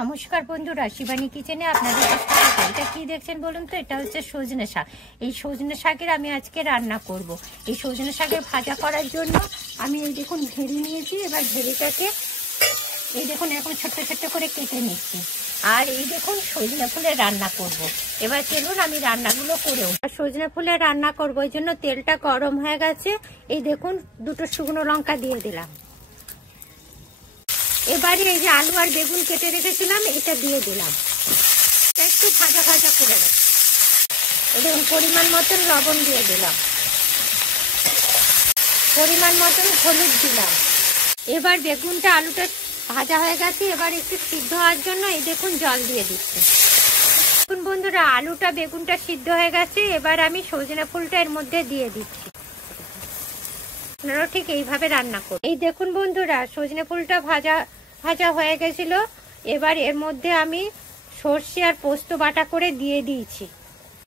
নমস্কার বন্ধুরা, শিবানী কিচেনে আপনাদের স্বাগত। এটা কি দেখছেন বলুন তো? এটা হচ্ছে সজনে শাক। এই সজনে শাকের আমি আজকে রান্না করব। এই সজনে শাকের ভাজা করার জন্য আমি এই দেখুন ভেড়ি নিয়েছি। এবার ভেড়িটাকে এই দেখুন এখন ছোট্ট ছোট্ট করে কেটে নিচ্ছি। আর এই দেখুন সজনে ফুলের রান্না করব। এবার চলুন আমি রান্নাগুলো করেও। সজনে ফুলের রান্না করব, এই জন্য তেলটা গরম হয়ে গেছে। এই দেখুন দুটো শুকনো লঙ্কা দিয়ে দিলাম। এবারে এই যে আলু আর বেগুন কেটে রেখেছিলাম এটা দিয়ে দিলাম। একটু ভাজা ভাজা করে নেব। দেখুন পরিমাণ মতন লবণ দিয়ে দিলাম, পরিমাণ মতন হলুদ দিলাম। এবার বেগুনটা আলুটা ভাজা হয়ে গেছে। এবার একটু সিদ্ধ হওয়ার জন্য এই দেখুন জল দিয়ে দিচ্ছি। দেখুন বন্ধুরা, আলুটা বেগুনটা সিদ্ধ হয়ে গেছে। এবার আমি সজনে ফুলটা এর মধ্যে দিয়ে দিচ্ছি। আপনারাও ঠিক এইভাবে রান্না করুন। এই দেখুন বন্ধুরা, সজনে ফুলটা ভাজা ভাজা হয়ে গেছিল। এবার এর মধ্যে আমি সর্ষে আর পোস্ত বাটা করে দিয়ে দিয়েছি।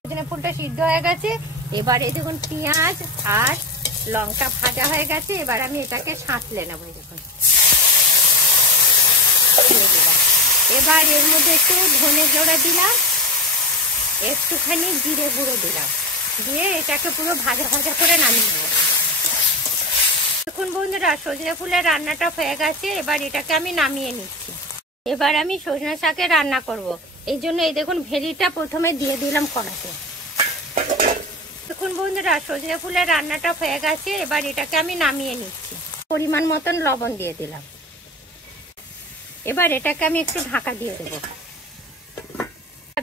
সজনে ফুলটা সিদ্ধ হয়ে গেছে। এবার এই দেখুন পেঁয়াজ আর লঙ্কা ভাজা হয়ে গেছে। এবার আমি এটাকে সাঁতলে নেব। দেখুন এবার এর মধ্যে একটু ধনে গুঁড়ো দিলাম, একটুখানি জিরে গুঁড়ো দিলাম, দিয়ে এটাকে পুরো ভাজা ভাজা করে নামিয়ে নেব। দেখুন বন্ধুরা, সজনে ফুলের রান্নাটা হয়ে গেছে। এবার এটাকে আমি নামিয়ে নিচ্ছি। এবার আমি সজনে শাকের রান্না করব। এই জন্য এই দেখুন ভেড়িটা প্রথমে দিয়ে দিলাম কড়াতে। দেখুন বন্ধুরা, সজনে ফুলের রান্নাটা হয়ে গেছে। এবার এটাকে আমি নামিয়ে নিচ্ছি। পরিমাণ মতন লবণ দিয়ে দিলাম। এবার এটাকে আমি একটু ঢাকা দিয়ে দেবো।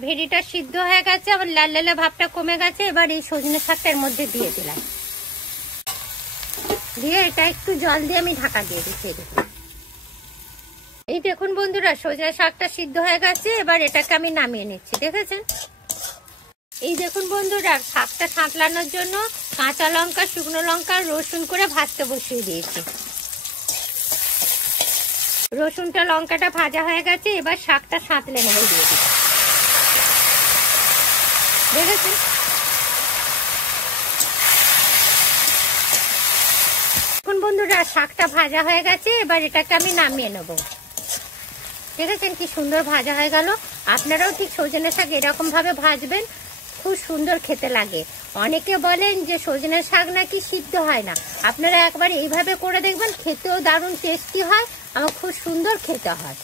ভেড়িটা সিদ্ধ হয়ে গেছে, আবার লাল লাল ভাবটা কমে গেছে। এবার এই সজনে শাকটার মধ্যে দিয়ে দিলাম, দিয়ে এটা একটু জল দিয়ে আমি ঢাকা দিয়ে দিচ্ছি। এই দেখুন বন্ধুরা, সজনে শাকটা সিদ্ধ হয়ে গেছে। এবার এটাকে আমি নামিয়ে নিচ্ছি। দেখেছেন? এই দেখুন বন্ধুরা, শাকটা সাঁতলানোর জন্য কাঁচা লঙ্কা, শুকনো লঙ্কা, রসুন করে ভাজতে বসিয়ে দিয়েছি। রসুনটা লঙ্কাটা ভাজা হয়ে গেছে। এবার শাকটা সাঁতলে নেবো, দিয়ে দিচ্ছি। দেখেছেন? দেখুন বন্ধুরা, শাকটা ভাজা হয়ে গেছে। এবার এটাকে আমি নামিয়ে নেব। দেখেছেন কি সুন্দর ভাজা হয়ে গেল। আপনারাও ঠিক সজনে শাক এরকম ভাবে ভাজবেন, খুব সুন্দর খেতে লাগে। অনেকে বলেন যে সজনে শাক নাকি সিদ্ধ হয় না। আপনারা একবার এইভাবে করে দেখবেন, খেতেও দারুণ টেস্টি হয়, আমার খুব সুন্দর খেতে হয়।